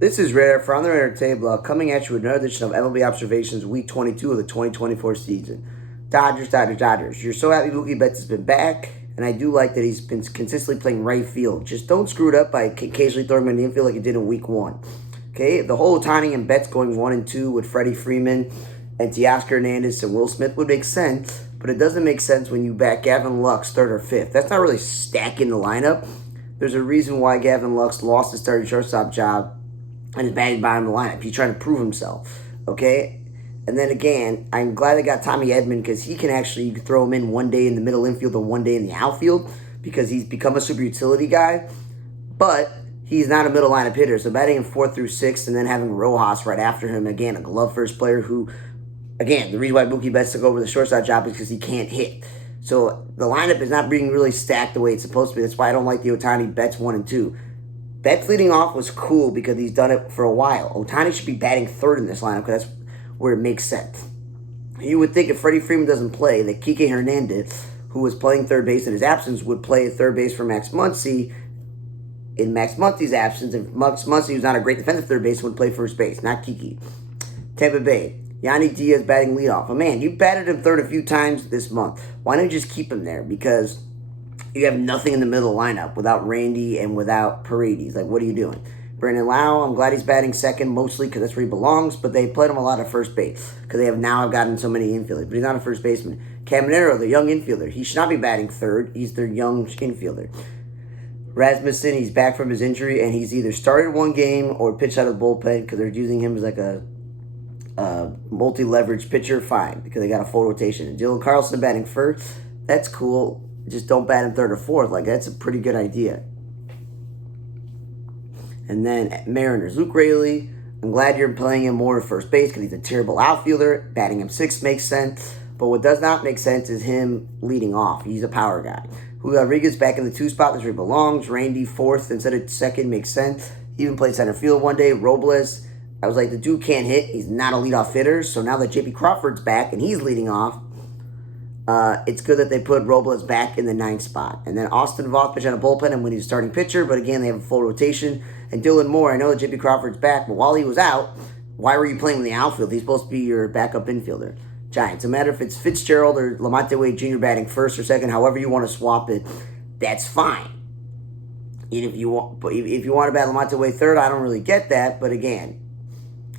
This is Rare from the Rare Table, coming at you with another edition of MLB Observations Week 22 of the 2024 season. Dodgers. You're so happy Mookie Betts has been back, and I do like that he's been consistently playing right field. Just don't screw it up by occasionally throwing him in the infield like he did in Week 1. Okay, the whole Ohtani and Betts going 1 and 2 with Freddie Freeman and Teoscar Hernandez and Will Smith would make sense, but it doesn't make sense when you back Gavin Lux third or fifth. That's not really stacking the lineup. There's a reason why Gavin Lux lost his starting shortstop job and is batting bottom of the lineup. He's trying to prove himself, okay? And then again, I'm glad they got Tommy Edman because he can actually, you can throw him in one day in the middle infield and one day in the outfield because he's become a super utility guy, but he's not a middle lineup hitter. So batting him 4th through 6th and then having Rojas right after him, again, a glove first player who, again, the reason why Mookie Betts took over the shortstop job is because he can't hit. So the lineup is not being really stacked the way it's supposed to be. That's why I don't like the Ohtani Betts 1 and 2. Betts leading off was cool because he's done it for a while. Ohtani should be batting third in this lineup because that's where it makes sense. You would think if Freddie Freeman doesn't play, that Kike Hernandez, who was playing third base in his absence, would play at third base for Max Muncy in Max Muncy's absence. If Max Muncy, who's not a great defensive third base, would play first base, not Kike. Tampa Bay, Yanni Diaz batting leadoff. Oh man, you batted him third a few times this month. Why don't you just keep him there? Because you have nothing in the middle lineup without Randy and without Paredes. Like, what are you doing? Brandon Lau, I'm glad he's batting second mostly because that's where he belongs, but they played him a lot at first base because they have now gotten so many infielders, but he's not a first baseman. Caminero, the young infielder, he should not be batting third. He's their young infielder. Rasmussen, he's back from his injury, and he's either started one game or pitched out of the bullpen because they're using him as like a multi-leverage pitcher. Fine, because they got a full rotation. And Dylan Carlson batting first, that's cool. Just don't bat him third or fourth. Like, that's a pretty good idea. And then Mariners, Luke Raley, I'm glad you're playing him more at first base because he's a terrible outfielder. Batting him 6th makes sense. But what does not make sense is him leading off. He's a power guy. Julio Rodriguez back in the 2 spot. That's where he belongs. Randy 4th instead of 2nd makes sense. He even played center field one day. Robles, I was like, the dude can't hit. He's not a leadoff hitter. So now that J.P. Crawford's back and he's leading off, it's good that they put Robles back in the 9th spot. And then Austin Voth pitched on a bullpen and when he's starting pitcher, but again, they have a full rotation. And Dylan Moore, I know that J.P. Crawford's back, but while he was out, why were you playing in the outfield? He's supposed to be your backup infielder. Giants, no matter if it's Fitzgerald or Lamonte Wade Jr. batting first or second, however you want to swap it, that's fine. And if you want to bat Lamonte Wade third, I don't really get that, but again,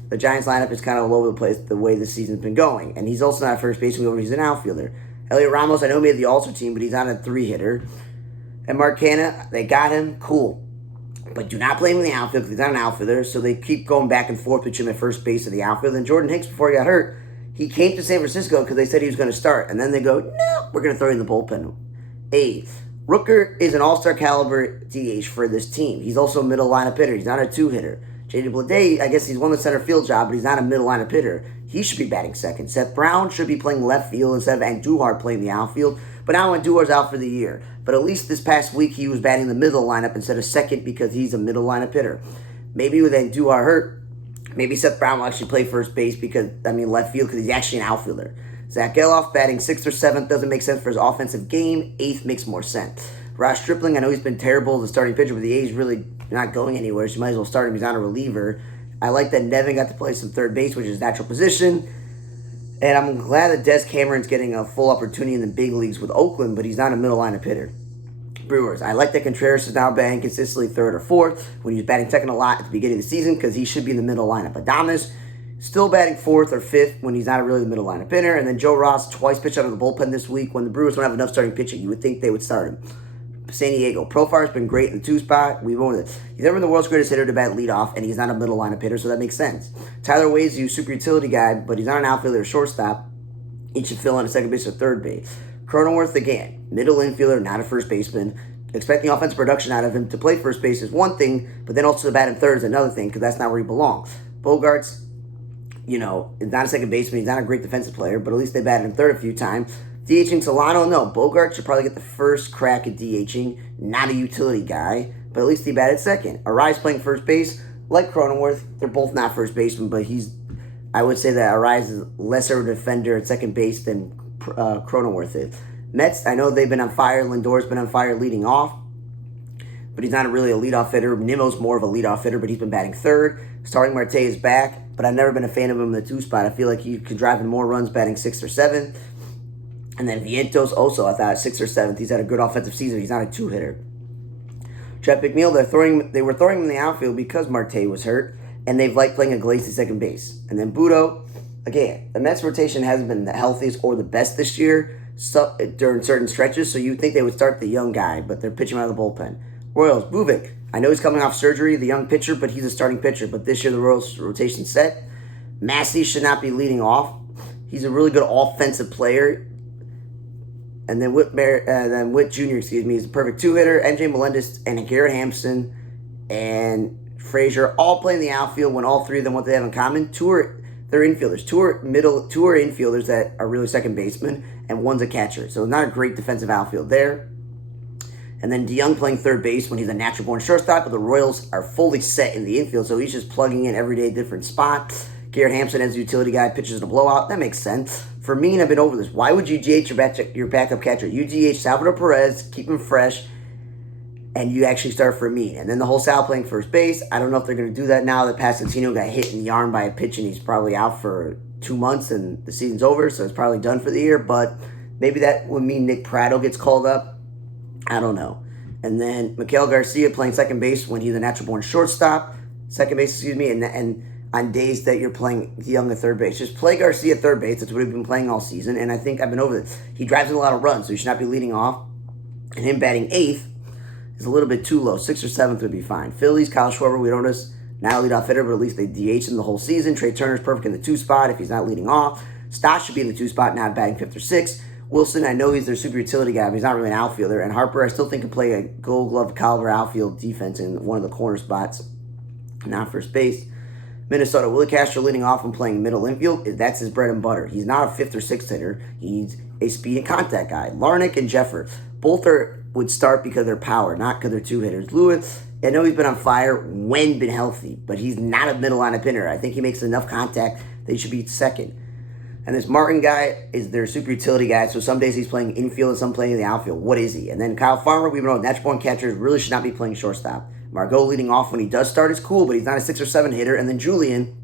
the Giants lineup is kind of all over the place the way the season's been going. And he's also not a first baseman, he's an outfielder. Elliot Ramos, I know he made the All-Star team, but he's not a 3-hitter. And Mark Canha, they got him, cool. But do not play him in the outfield because he's not an outfielder, so they keep going back and forth between him at first base and the outfield. And Jordan Hicks, before he got hurt, he came to San Francisco because they said he was going to start. And then they go, no, we're going to throw you in the bullpen. Rooker is an all-star caliber DH for this team. He's also a middle lineup hitter. He's not a 2-hitter. J.D. Bleday, I guess he's won the center field job, but he's not a middle lineup hitter. He should be batting second. Seth Brown should be playing left field instead of Andujar playing the outfield. But now Andujar's out for the year. But at least this past week he was batting the middle lineup instead of second because he's a middle lineup hitter. Maybe with Andujar hurt, maybe Seth Brown will actually play first base left field because he's actually an outfielder. Zach Geloff batting 6th or 7th doesn't make sense for his offensive game. 8th makes more sense. Ross Stripling, I know he's been terrible as a starting pitcher, but the A's really not going anywhere, so you might as well start him. He's not a reliever. I like that Nevin got to play some third base, which is his natural position. And I'm glad that Des Cameron's getting a full opportunity in the big leagues with Oakland, but he's not a middle lineup hitter. Brewers, I like that Contreras is now batting consistently 3rd or 4th when he was batting second a lot at the beginning of the season because he should be in the middle lineup. Adames, still batting 4th or 5th when he's not really the middle lineup hitter. And then Joe Ross twice pitched out of the bullpen this week. When the Brewers don't have enough starting pitching, you would think they would start him. San Diego, Profar's been great in the 2 spot. He's never been the world's greatest hitter to bat leadoff, and he's not a middle lineup hitter, so that makes sense. Tyler Wayzu, super utility guy, but he's not an outfielder or shortstop. He should fill in at second base or third base. Cronenworth, again, middle infielder, not a first baseman. Expecting offensive production out of him to play first base is one thing, but then also to bat in third is another thing, because that's not where he belongs. Bogarts, is not a second baseman. He's not a great defensive player, but at least they batted him third a few times. DHing Solano, no. Bogart should probably get the first crack at DHing. Not a utility guy, but at least he batted second. Arise playing first base, like Cronenworth. They're both not first basemen, but I would say that Arise is lesser of a defender at second base than Cronenworth is. Mets, I know they've been on fire. Lindor's been on fire leading off. but he's not really a leadoff hitter. Nimmo's more of a leadoff hitter, but he's been batting third. Starting Marte is back, but I've never been a fan of him in the 2 spot. I feel like he could drive in more runs batting 6th or 7th. And then Vientos also, I thought, 6th or 7th. He's had a good offensive season. He's not a 2 hitter. Jeff McNeil, they were throwing him in the outfield because Marte was hurt, and they've liked playing Iglesias second base. And then Budo, again, the Mets rotation hasn't been the healthiest or the best this year during certain stretches, so you'd think they would start the young guy, but they're pitching out of the bullpen. Royals, Buvik. I know he's coming off surgery, the young pitcher, but he's a starting pitcher. But this year the Royals rotation set. Massey should not be leading off. He's a really good offensive player. And then Witt Jr., is a perfect 2-hitter. NJ Melendez and Garrett Hampson and Frazier all play in the outfield when all 3 of them, what they have in common, they're infielders. 2 are infielders that are really second basemen, and 1's a catcher. So not a great defensive outfield there. And then DeYoung playing third base when he's a natural-born shortstop, but the Royals are fully set in the infield, so he's just plugging in every day different spot. Garrett Hampson as a utility guy, pitches in a blowout. That makes sense. For me, I've been over this. Why would you DH your backup catcher? You DH Salvador Perez, keep him fresh, and you actually start Fermin. And then the whole Sal playing first base. I don't know if they're going to do that now that Pasquantino got hit in the arm by a pitch, and he's probably out for 2 months, and the season's over, so it's probably done for the year. But maybe that would mean Nick Pratto gets called up. I don't know. And then Miguel Garcia playing second base when he's a natural-born shortstop. And on days that you're playing DeYoung at third base. Just play Garcia at third base. That's what we've been playing all season, and I think I've been over this. He drives in a lot of runs, so he should not be leading off. And him batting 8th is a little bit too low. 6th or 7th would be fine. Phillies, Kyle Schwarber, we don't know, not a leadoff hitter, but at least they DH him the whole season. Trey Turner's perfect in the 2 spot if he's not leading off. Stott should be in the 2 spot, not batting 5th or 6th. Wilson, I know he's their super utility guy, but he's not really an outfielder. And Harper, I still think can play a gold glove caliber outfield defense in one of the corner spots, not first base. Minnesota, Willie Castro leading off and playing middle infield. That's his bread and butter. He's not a 5th or 6th hitter. He's a speed and contact guy. Larnick and Jeffer, both would start because of their power, not because they're 2 hitters. Lewis, I know he's been on fire when been healthy, but he's not a middle lineup hitter. I think he makes enough contact that he should be 2nd. And this Martin guy is their super utility guy, so some days he's playing infield and some playing in the outfield. What is he? And then Kyle Farmer, we've known natural-born catchers really should not be playing shortstop. Margot leading off when he does start is cool, but he's not a 6 or 7 hitter. And then Julian,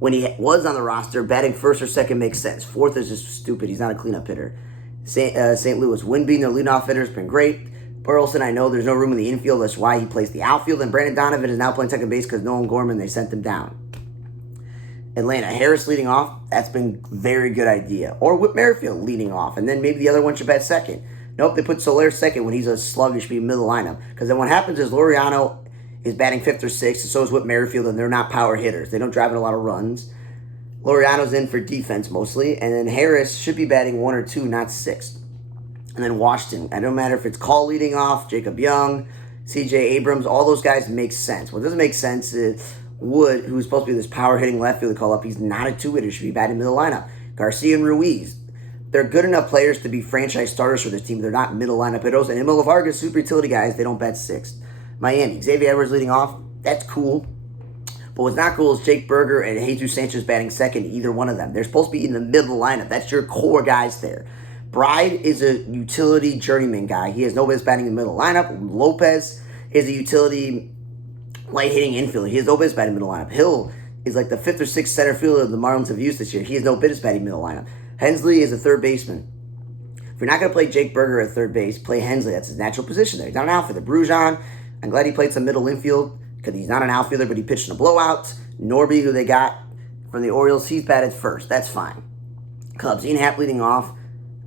when he was on the roster, batting 1st or 2nd makes sense. 4th is just stupid. He's not a cleanup hitter. St. Louis, Winbean, their leadoff hitter, has been great. Burleson, I know there's no room in the infield. That's why he plays the outfield. And Brandon Donovan is now playing second base because Nolan Gorman, they sent him down. Atlanta, Harris leading off. That's been a very good idea. Or Whit Merrifield leading off. And then maybe the other one should bat 2nd. Nope, they put Soler 2nd when he's a sluggish, be middle lineup. Because then what happens is Laureano is batting 5th or 6th, and so is Whit Merrifield, and they're not power hitters. They don't drive in a lot of runs. Laureano's in for defense mostly, and then Harris should be batting 1 or 2, not 6th. And then Washington, it don't matter if it's Call leading off, Jacob Young, C.J. Abrams, all those guys make sense. What doesn't make sense is Wood, who's supposed to be this power-hitting left fielder call up, he's not a 2-hitter, should be batting middle lineup. Garcia and Ruiz, they're good enough players to be franchise starters for this team. They're not middle lineup hitters. And Emil Vargas, super utility guys, they don't bat 6th. Miami, Xavier Edwards leading off, that's cool. But what's not cool is Jake Berger and Jesus Sanchez batting 2nd, either one of them. They're supposed to be in the middle lineup. That's your core guys there. Bride is a utility journeyman guy. He has no business batting in the middle lineup. Lopez is a utility light-hitting infielder. He has no business batting middle lineup. Hill is like the 5th or 6th center fielder the Marlins have used this year. He has no business batting middle lineup. Hensley is a third baseman. If you're not going to play Jake Berger at third base, play Hensley. That's his natural position there. He's not an outfielder. Brujan, I'm glad he played some middle infield because he's not an outfielder, but he pitched in a blowout. Norby, who they got from the Orioles, he's batted 1st. That's fine. Cubs, Ian Happ leading off.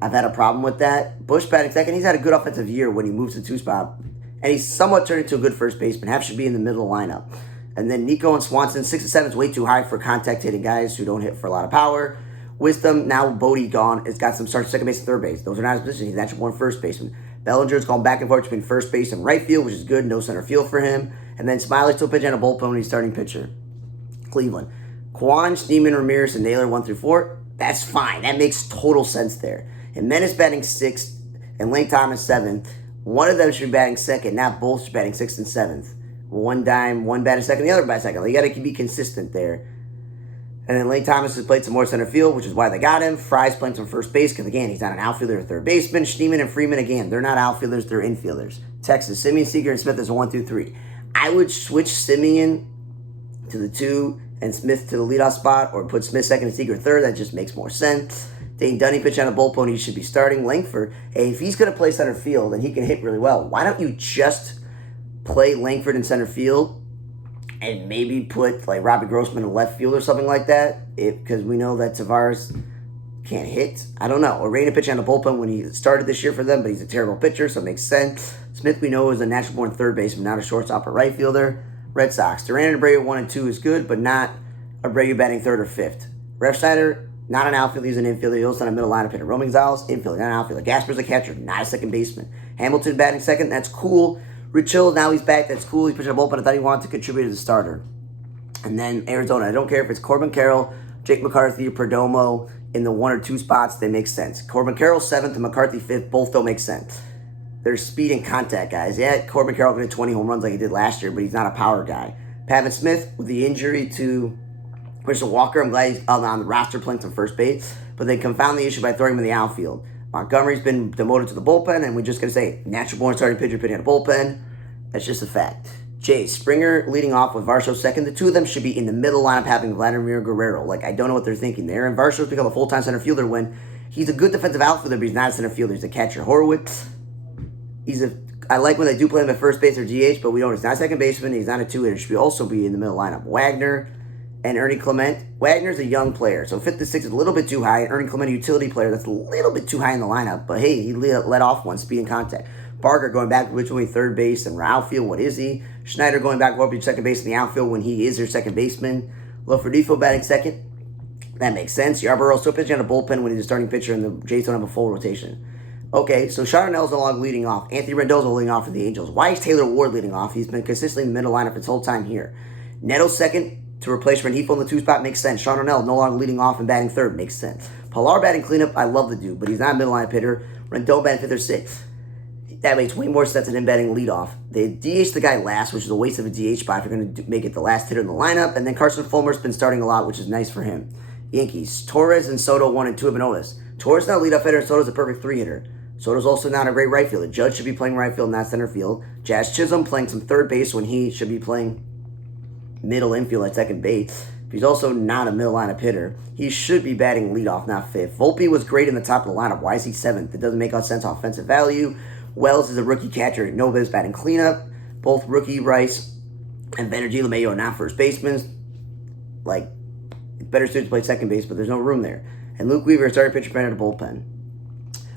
I've had a problem with that. Bush batting 2nd. He's had a good offensive year when he moves to 2 spot. And he's somewhat turned into a good first baseman. Happ should be in the middle lineup. And then Nico and Swanson, 6 and 7 is way too high for contact hitting guys who don't hit for a lot of power. Wisdom, now Bodie gone, has got some starts second base and third base. Those are not his positions. He's actually born first baseman. Bellinger's gone back and forth between first base and right field, which is good. No center field for him. And then Smiley still pitching on a bullpen when he's starting pitcher. Cleveland. Kwan, Schneemann, Ramirez, and Naylor 1 through 4. That's fine. That makes total sense there. And Menace batting 6th and Lane Thomas 7th. One of them should be batting 2nd, not both should be batting 6th and 7th. One batting 2nd, the other batting 2nd. You got to be consistent there. And then Lane Thomas has played some more center field, which is why they got him. Fry's playing some first base because, again, he's not an outfielder or third baseman. Schneemann and Freeman, again, they're not outfielders, they're infielders. Texas, Simeon, Seager, and Smith is a 1, 2, 3. I would switch Simeon to the 2 and Smith to the leadoff spot, or put Smith second and Seager third. That just makes more sense. Dane Dunny pitch on a bullpen, he should be starting. Langford, hey, if he's going to play center field and he can hit really well, why don't you just play Langford in center field and maybe put like Robbie Grossman in left field or something like that, because we know that Tavares can't hit. I don't know. Or Reyna pitch on the bullpen when he started this year for them, but he's a terrible pitcher, so it makes sense. Smith, we know, is a natural-born third baseman, not a shortstop or right fielder. Red Sox, Duran and Abreu 1 and 2 is good, but not Abreu batting third or fifth. Refsnyder, not an outfielder, he's an infielder. He's also not a middle lineup hitter. Roman Gonzalez, infielder, not an outfielder. Gasper's a catcher, not a second baseman. Hamilton batting second, that's cool. Rich Hill, now he's back, that's cool. He's pitching a bullpen. I thought he wanted to contribute as a starter. And then Arizona, I don't care if it's Corbin Carroll, Jake McCarthy, or Perdomo in the 1 or 2 spots, they make sense. Corbin Carroll 7th and McCarthy 5th, both don't make sense. They're speed and contact guys. Yeah, Corbin Carroll can hit 20 home runs like he did last year, but he's not a power guy. Pavin Smith, with the injury to Christian Walker, I'm glad he's on the roster playing some first base, but they confound the issue by throwing him in the outfield. Montgomery's been demoted to the bullpen, and we're just going to say, natural-born starting pitcher pitching at a bullpen. That's just a fact. Jay Springer leading off with Varsho second. The two of them should be in the middle lineup having Vladimir Guerrero. Like, I don't know what they're thinking there. And Varsho's become a full-time center fielder when he's a good defensive outfielder, but he's not a center fielder. He's a catcher. Horowitz, I like when they do play him at first base or DH, but we don't. He's not a second baseman. He's not a two-hitter. Should also be in the middle lineup. Wagner and Ernie Clement. Wagner's a young player, so 5th to 6th is a little bit too high. Ernie Clement, a utility player, that's a little bit too high in the lineup. But hey, he let off one, speed and contact. Barker going back between third base and outfield. What is he? Schneider going back over to second base in the outfield when he is their second baseman. Lofredifo batting second. That makes sense. Yarborough still pitching on a bullpen when he's a starting pitcher, and the Jays don't have a full rotation. Okay, so Charbonnel's no longer leading off. Anthony Rendon's leading off for the Angels. Why is Taylor Ward leading off? He's been consistently in the middle lineup his whole time here. Neto second to replace Rengifo in the 2 spot makes sense. Charbonnel no longer leading off and batting third makes sense. Pilar batting cleanup, I love the dude, but he's not a middle lineup hitter. Rendon batting 5th or 6th. That makes way more sense than him batting leadoff. They DH the guy last, which is a waste of a DH spot if you're going to make it the last hitter in the lineup. And then Carson Fulmer's been starting a lot, which is nice for him. Yankees, Torres and Soto 1 and 2 have been noticed. Torres not a leadoff hitter, and Soto's a perfect 3 hitter. Soto's also not a great right fielder. Judge should be playing right field, not center field. Jazz Chisholm playing some third base when he should be playing middle infield at second base. He's also not a middle lineup hitter. He should be batting leadoff, not 5th. Volpe was great in the top of the lineup. Why is he 7th? It doesn't make sense offensive value. Wells is a rookie catcher. Nova's batting cleanup. Both rookie Rice and Benergy LeMayo are not first basemen. Like, it's better suited to play second base, but there's no room there. And Luke Weaver, starting pitcher, better to bullpen.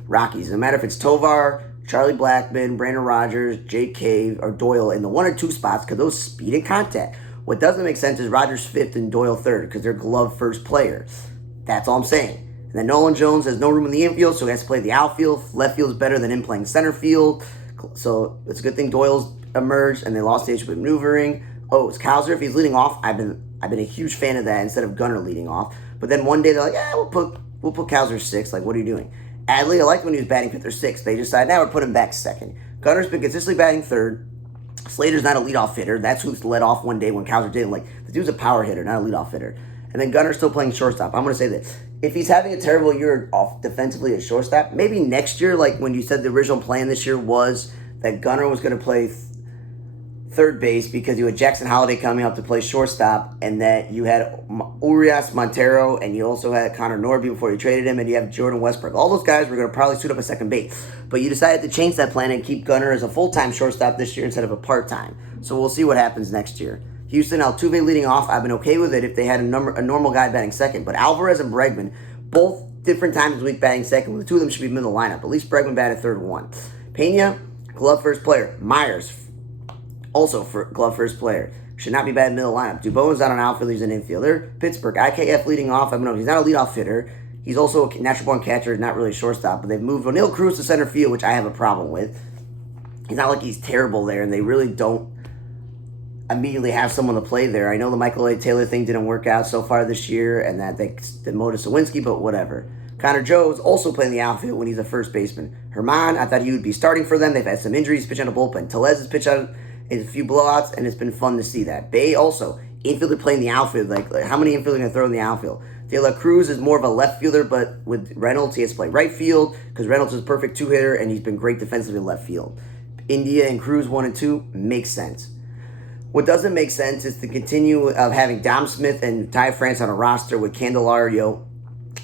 Rockies, no matter if it's Tovar, Charlie Blackmon, Brandon Rogers, Jake Cave, or Doyle in the 1 or 2 spots, because those speed and contact. What doesn't make sense is Rogers 5th and Doyle 3rd, because they're glove first players. That's all I'm saying. And then Nolan Jones has no room in the infield, so he has to play the outfield. Left field is better than him playing center field. So it's a good thing Doyle's emerged, and they lost stage with maneuvering. Oh, it's Kowser. If he's leading off, I've been a huge fan of that instead of Gunnar leading off. But then one day they're like, we'll put Kowser 6th. Like, what are you doing? Adley, I liked when he was batting 5th or 6th. They decided, now we're putting him back 2nd. Gunner's been consistently batting 3rd. Slater's not a leadoff hitter. That's who's led off one day when Kowser didn't. Like, the dude's a power hitter, not a leadoff hitter. And then Gunner's still playing shortstop. I'm going to say this. If he's having a terrible year off defensively at shortstop, maybe next year, like when you said the original plan this year was that Gunner was going to play third base because you had Jackson Holiday coming up to play shortstop, and that you had Urias Montero, and you also had Connor Norby before you traded him, and you have Jordan Westbrook. All those guys were going to probably suit up a second base. But you decided to change that plan and keep Gunner as a full-time shortstop this year instead of a part-time. So we'll see what happens next year. Houston, Altuve leading off. I've been okay with it if they had a normal guy batting second. But Alvarez and Bregman, both different times of the week batting second. The two of them should be middle lineup. At least Bregman batted third one. Pena, glove first player. Myers, also for glove first player. Should not be batting middle lineup. Dubon's not an outfielder, he's an infielder. Pittsburgh, IKF leading off. I mean, he's not a leadoff hitter. He's also a natural-born catcher, not really a shortstop. But they've moved O'Neal Cruz to center field, which I have a problem with. It's not like he's terrible there, and they really don't immediately have someone to play there. I know the Michael A. Taylor thing didn't work out so far this year, and that they demoted Sawinski, but whatever. Connor Joe's also playing the outfield when he's a first baseman. Herman, I thought he would be starting for them. They've had some injuries, pitching on a bullpen. Telez has pitched out in a few blowouts, and it's been fun to see that. Bay also, Infielder playing the outfield. Like how many infielders are going to throw in the outfield? De La Cruz is more of a left fielder, but with Reynolds, he has to play right field because Reynolds is a perfect two-hitter, and he's been great defensively in left field. India and Cruz 1 and 2 makes sense. What doesn't make sense is to continue of having Dom Smith and Ty France on a roster with Candelario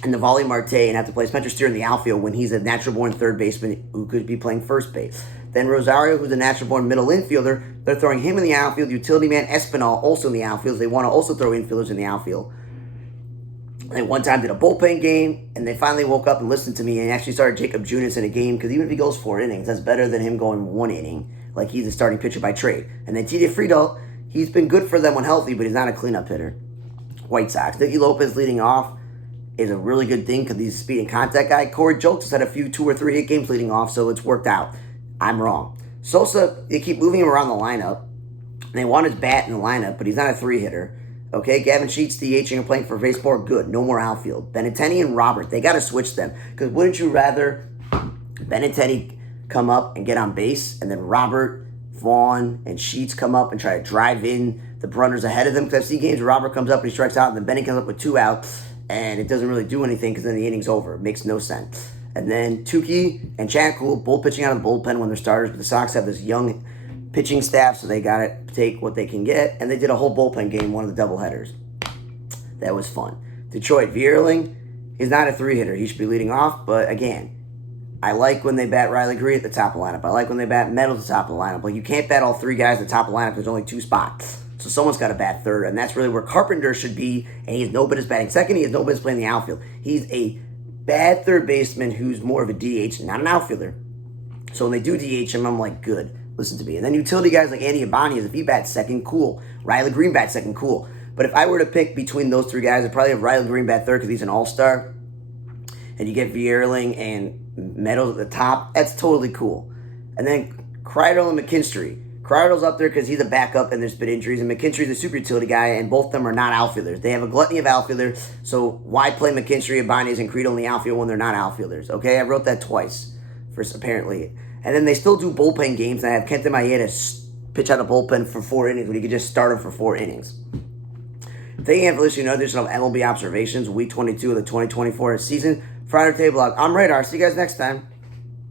and Navali Marte and have to play Spencer Steer in the outfield when he's a natural-born third baseman who could be playing first base. Then Rosario, who's a natural-born middle infielder, they're throwing him in the outfield. Utility man Espinal also in the outfield. They want to also throw infielders in the outfield. They one time did a bullpen game, and they finally woke up and listened to me and actually started Jacob Junis in a game because even if he goes 4 innings, that's better than him going 1 inning like he's a starting pitcher by trade. And then TJ Friedel, he's been good for them when healthy, but he's not a cleanup hitter. White Sox, Nicky Lopez leading off is a really good thing because he's a speed and contact guy. Corey Julks has had a few 2 or 3 hit games leading off, so it's worked out. I'm wrong. Sosa, they keep moving him around the lineup. They want his bat in the lineup, but he's not a 3-hitter. Okay, Gavin Sheets DHing and playing for baseball, good. No more outfield. Benintendi and Robert, they got to switch them. Because wouldn't you rather Benintendi come up and get on base, and then Robert, Vaughn, and Sheets come up and try to drive in the runners ahead of them? Because I've seen games where Robert comes up and he strikes out, and then Benny comes up with 2 outs, and it doesn't really do anything because then the inning's over. It makes no sense. And then Tukey and Chancool both pitching out of the bullpen when they're starters, but the Sox have this young pitching staff, so they got to take what they can get. And they did a whole bullpen game, one of the doubleheaders. That was fun. Detroit, Vierling is not a 3-hitter. He should be leading off, but again, I like when they bat Riley Green at the top of the lineup. I like when they bat Meadows at the top of the lineup. But you can't bat all 3 guys at the top of the lineup. There's only 2 spots. So someone's got to bat third, and that's really where Carpenter should be, and he has no business batting second. He has no business playing the outfield. He's a bad third baseman who's more of a DH, not an outfielder. So when they do DH him, I'm like, good. Listen to me. And then utility guys like Andy Ibanez, if he bats second, cool. Riley Green bats second, cool. But if I were to pick between those 3 guys, I'd probably have Riley Green bat third because he's an all-star. And you get Vierling and Meadows at the top. That's totally cool. And then Kreider and McKinstry. Kreider's up there because he's a backup and there's been injuries. And McKinstry's a super utility guy, and both of them are not outfielders. They have a gluttony of outfielders, so why play McKinstry, Ibanez, and Kreider in the outfield when they're not outfielders? Okay, I wrote that twice, apparently. And then they still do bullpen games, and I have Kenta Maeda pitch out a bullpen for 4 innings when you could just start him for 4 innings. Thank you for listening to another edition of MLB Observations, Week 22 of the 2024 season. Friday Table Log. I'm Radar. See you guys next time.